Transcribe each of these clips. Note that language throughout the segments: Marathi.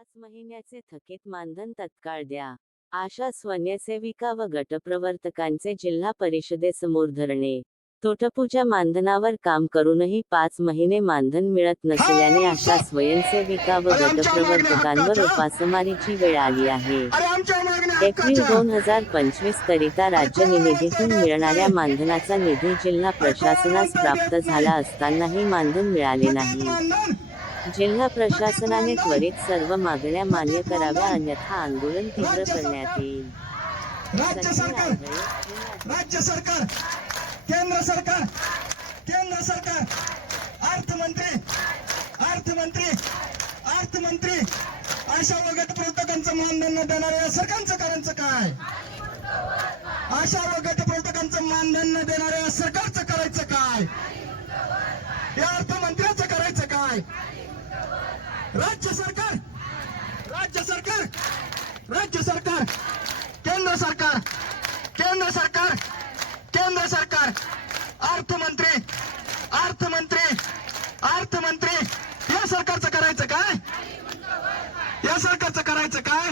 पाच महिन्याचे थकीत मानधन तत्काळ द्या. आशा स्वयंसेविका व गटप्रवर्तकांचे जिल्हा परिषदेसमोर धरणे. तोटपूजा मानधनावर काम करूनही पाच महिने मानधन मिळत नसल्याने आशा स्वयंसेविका व गटप्रवर्तकांवर उपासमारीची वेळ आली आहे. एप्रिल. दोन हजार पंचवीस करिता राज्य निधीतून मिळणाऱ्या मानधनाचा निधी जिल्हा प्रशासनास प्राप्त झाला असतानाही मानधन मिळाले नाही. जिल्हा प्रशासनाने त्वरित सर्व मागण्या मान्य कराव्या अन्यथा आंदोलन तीव्र करण्यात येईल. राज्य सरकार राज्य सरकार केंद्र सरकार केंद्र सरकार अर्थमंत्री अर्थमंत्री अर्थमंत्री अशा वगैरे प्रवर्तकांचं मानधन देणाऱ्या या सरकारचं करायचं काय? अशा वगैरे प्रवर्तकांचं मानधन देणाऱ्या या सरकारचं करायचं काय? या अर्थमंत्र्याचं करायचं काय? राज्य सरकार! राज्य सरकार! राज्य सरकार! केंद्र सरकार! केंद्र सरकार! केंद्र सरकार! अर्थमंत्री! अर्थमंत्री! अर्थमंत्री! या सरकारचं करायचं काय? या सरकारचं करायचं काय?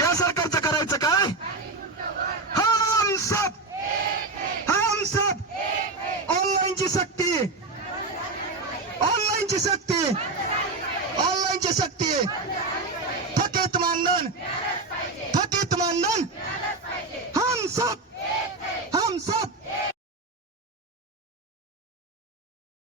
या सरकारचं करायचं काय? हम सब हम सब ऑनलाईनची सक्ती! ऑनलाईनची सक्ती! मानधन थकित मानधन हम सब। हम सब।